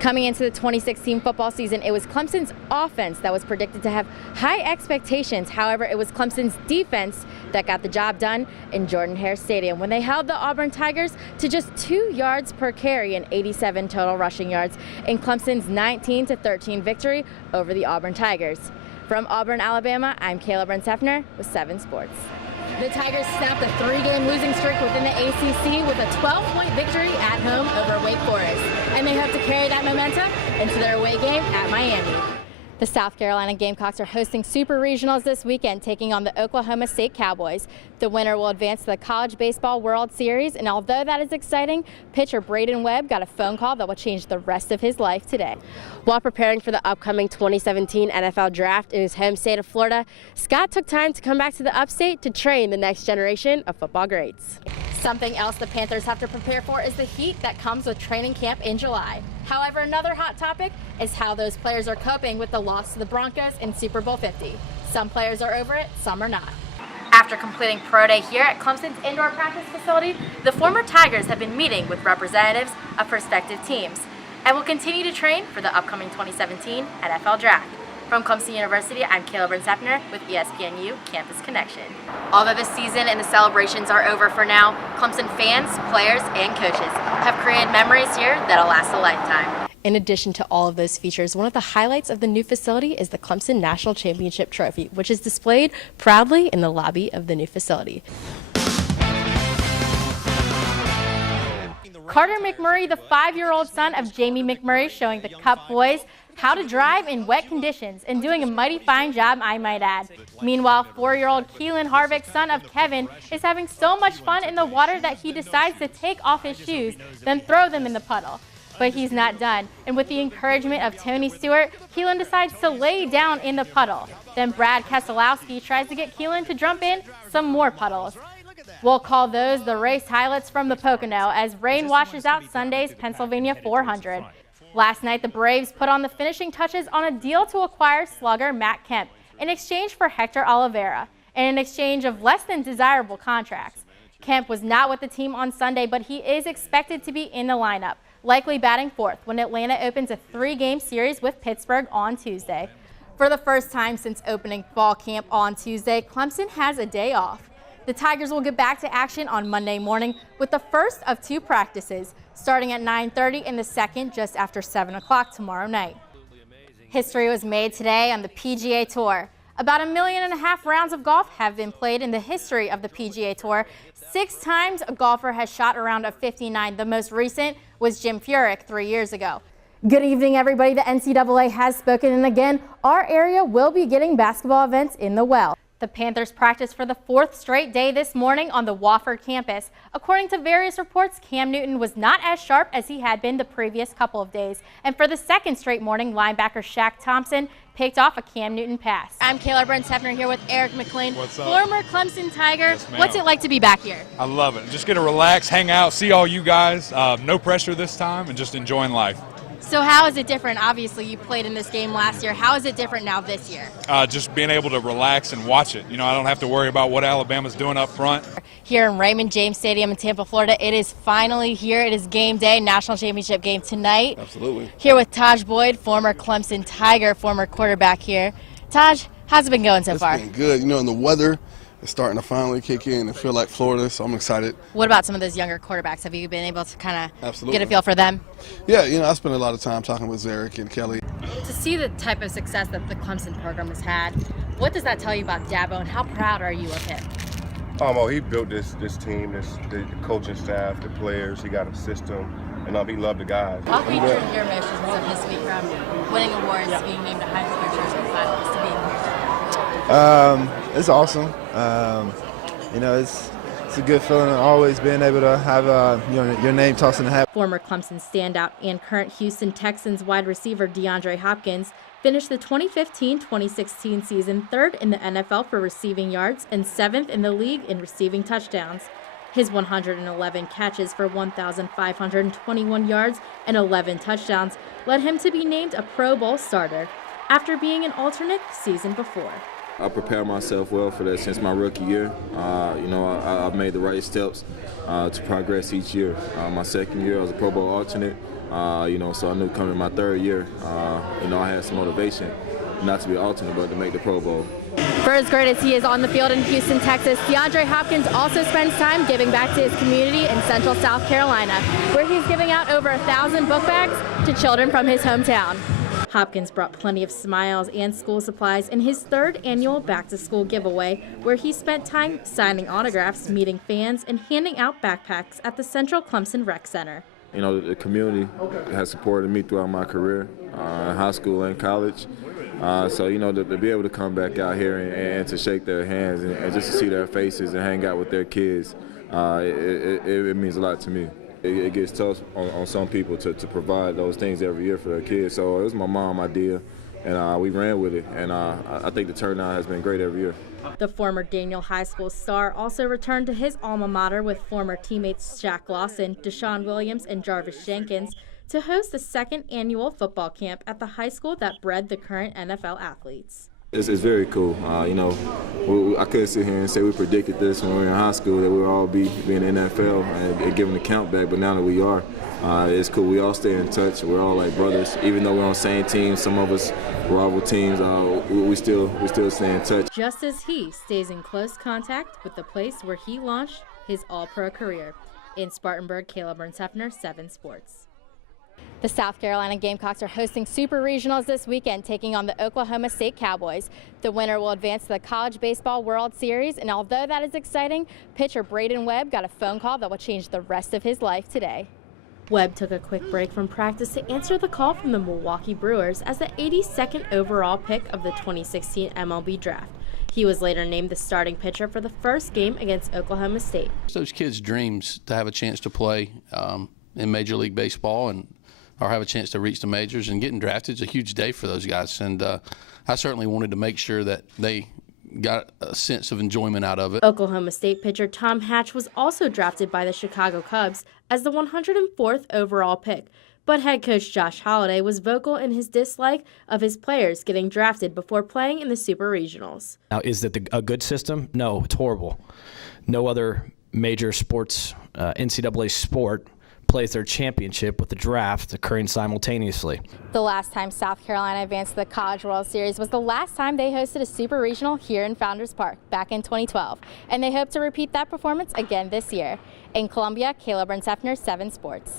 Coming into the 2016 football season, it was Clemson's offense that was predicted to have high expectations. However, it was Clemson's defense that got the job done in Jordan-Hare Stadium when they held the Auburn Tigers to just 2 yards per carry and 87 total rushing yards in Clemson's 19-13 victory over the Auburn Tigers. From Auburn, Alabama, I'm Kaila Burns-Heffner with 7 Sports. The Tigers snapped a 3-game losing streak within the ACC with a 12-point victory at home over Wake Forest, and they hope to carry that momentum into their away game at Miami. The South Carolina Gamecocks are hosting Super Regionals this weekend, taking on the Oklahoma State Cowboys. The winner will advance to the College Baseball World Series, and although that is exciting, pitcher Braden Webb got a phone call that will change the rest of his life today. While preparing for the upcoming 2017 NFL Draft in his home state of Florida, Scott took time to come back to the upstate to train the next generation of football greats. Something else the Panthers have to prepare for is the heat that comes with training camp in July. However, another hot topic is how those players are coping with the loss to the Broncos in Super Bowl 50. Some players are over it, some are not. After completing Pro Day here at Clemson's indoor practice facility, the former Tigers have been meeting with representatives of prospective teams and will continue to train for the upcoming 2017 NFL Draft. From Clemson University, I'm Kaila Burns-Heffner with ESPNU Campus Connection. Although the season and the celebrations are over for now, Clemson fans, players, and coaches have created memories here that'll last a lifetime. In addition to all of those features, one of the highlights of the new facility is the Clemson National Championship Trophy, which is displayed proudly in the lobby of the new facility. Carter McMurray, the 5-year-old son of Jamie McMurray, showing the Cup boys how to drive in wet conditions and doing a mighty fine job, I might add. Meanwhile, 4-year-old Keelan Harvick, son of Kevin, is having so much fun in the water that he decides to take off his shoes, then throw them in the puddle. But he's not done, and with the encouragement of Tony Stewart, Keelan decides to lay down in the puddle. Then Brad Keselowski tries to get Keelan to jump in some more puddles. We'll call those the race highlights from the Pocono as rain washes out Sunday's Pennsylvania 400. Last night, the Braves put on the finishing touches on a deal to acquire slugger Matt Kemp in exchange for Hector Olivera, and in exchange of less than desirable contracts. Kemp was not with the team on Sunday, but he is expected to be in the lineup, likely batting fourth when Atlanta opens a 3-game series with Pittsburgh on Tuesday. For the first time since opening fall camp on Tuesday, Clemson has a day off. The Tigers will get back to action on Monday morning with the first of 2 practices, starting at 9:30 and the second just after 7 o'clock tomorrow night. History was made today on the PGA Tour. About 1.5 million rounds of golf have been played in the history of the PGA Tour. 6 times a golfer has shot around a 59. The most recent was Jim Furyk 3 years ago. Good evening, everybody. The NCAA has spoken, and again, our area will be getting basketball events in the well. The Panthers practiced for the 4th straight day this morning on the Wofford campus. According to various reports, Cam Newton was not as sharp as he had been the previous couple of days. And for the 2nd straight morning, linebacker Shaq Thompson picked off a Cam Newton pass. I'm Kaila Burns-Heffner here with Eric McLean, former Clemson Tiger. Yes, what's it like to be back here? I love it. Just get to relax, hang out, see all you guys. No pressure this time, and just enjoying life. So how is it different? Obviously, you played in this game last year. How is it different now this year? Just being able to relax and watch it. You know, I don't have to worry about what Alabama's doing up front. Here in Raymond James Stadium in Tampa, Florida, it is finally here. It is game day, national championship game tonight. Absolutely. Here with Taj Boyd, former Clemson Tiger, former quarterback here. Taj, how's it been going so far? It's been good. You know, and the weather is starting to finally kick in and feel like Florida, so I'm excited. What about some of those younger quarterbacks? Have you been able to kind of get a feel for them? Yeah, you know, I spent a lot of time talking with Zarek and Kelly. To see the type of success that the Clemson program has had, what does that tell you about Dabo, and how proud are you of him? Oh, he built this team, the coaching staff, the players. He got a system, and he loved the guys. Walk me through your emotions of this week from winning awards, being named a Heisman Trophy finalist, to being here. It's awesome. You know, it's a good feeling always being able to have your name tossed in the hat. Former Clemson standout and current Houston Texans wide receiver DeAndre Hopkins finished the 2015-2016 season 3rd in the NFL for receiving yards and 7th in the league in receiving touchdowns. His 111 catches for 1,521 yards and 11 touchdowns led him to be named a Pro Bowl starter after being an alternate the season before. I prepared myself well for that since my rookie year. I've made the right steps to progress each year. My second year, I was a Pro Bowl alternate. So I knew coming my third year, I had some motivation not to be alternate, but to make the Pro Bowl. For as great as he is on the field in Houston, Texas, DeAndre Hopkins also spends time giving back to his community in Central South Carolina, where he's giving out over 1,000 book bags to children from his hometown. Hopkins brought plenty of smiles and school supplies in his 3rd annual back-to-school giveaway, where he spent time signing autographs, meeting fans, and handing out backpacks at the Central Clemson Rec Center. The community has supported me throughout my career, high school and college. To be able to come back out here and to shake their hands and just to see their faces and hang out with their kids, it means a lot to me. It gets tough on some people to provide those things every year for their kids. So it was my mom's idea, and we ran with it. And I think the turnout has been great every year. The former Daniel High School star also returned to his alma mater with former teammates Shaq Lawson, Deshaun Williams, and Jarvis Jenkins to host the 2nd annual football camp at the high school that bred the current NFL athletes. It's very cool. I couldn't sit here and say we predicted this when we were in high school, that we would all be in the NFL and giving the count back, but now that we are, it's cool. We all stay in touch. We're all like brothers. Even though we're on the same team, some of us rival teams, we still stay in touch. Just as he stays in close contact with the place where he launched his all-pro career. In Spartanburg, Kaila Burns-Heffner, 7 Sports. The South Carolina Gamecocks are hosting Super Regionals this weekend, taking on the Oklahoma State Cowboys. The winner will advance to the College Baseball World Series, and although that is exciting, pitcher Braden Webb got a phone call that will change the rest of his life today. Webb took a quick break from practice to answer the call from the Milwaukee Brewers as the 82nd overall pick of the 2016 MLB Draft. He was later named the starting pitcher for the first game against Oklahoma State. It's those kids' dreams to have a chance to play in Major League Baseball or have a chance to reach the majors, and getting drafted is a huge day for those guys. And I certainly wanted to make sure that they got a sense of enjoyment out of it. Oklahoma State pitcher Tom Hatch was also drafted by the Chicago Cubs as the 104th overall pick. But head coach Josh Holliday was vocal in his dislike of his players getting drafted before playing in the Super Regionals. Now, is that a good system? No, it's horrible. No other major sports, NCAA sport, plays their championship with the draft occurring simultaneously. The last time South Carolina advanced to the College World Series was the last time they hosted a Super Regional here in Founders Park back in 2012, and they hope to repeat that performance again this year. In Columbia, Kaila Burns-Heffner, 7 Sports.